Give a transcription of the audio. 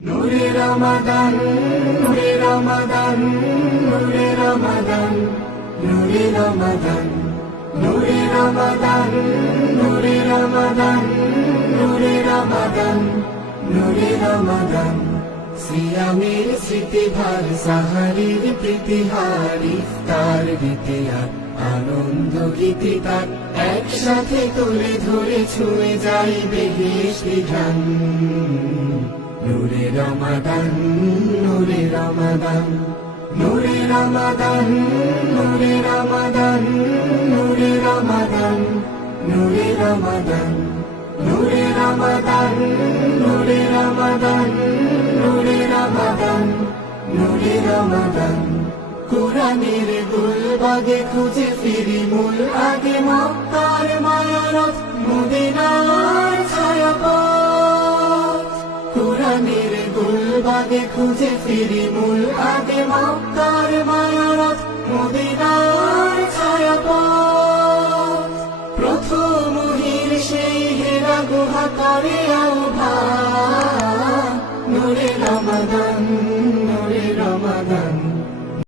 নূরে রমাদান নূরে রমাদান নূরে রমাদান নূরে রমাদান নূরে রমাদান নূরে রমাদান নূরে রমাদান নূরে সাহারির প্রীতিহার ইফতার দিতে আনন্দ গীতি তার একসাথে তুলে ধরে ছুঁয়ে যাই বেহেশ বিধান নূরে রমাদান নূরে রমাদান নূরে রমাদান নূরে রমাদান নূরে রমাদান নূরে রমাদান নূরে রমাদান নূরে রমাদান নূরে রমাদান নূরে রমাদান। কোরআনের গুলবাগে খুঁজে ফিরি মূল আগে মক্কার গুলবাগে খুঁজে ফিরি মূল আগে মক্কার মায়ারত মদিনার ছায়াপথ। প্রথম হির সেই হেরা গুহা করে আহ্বান নূরে রমাদান।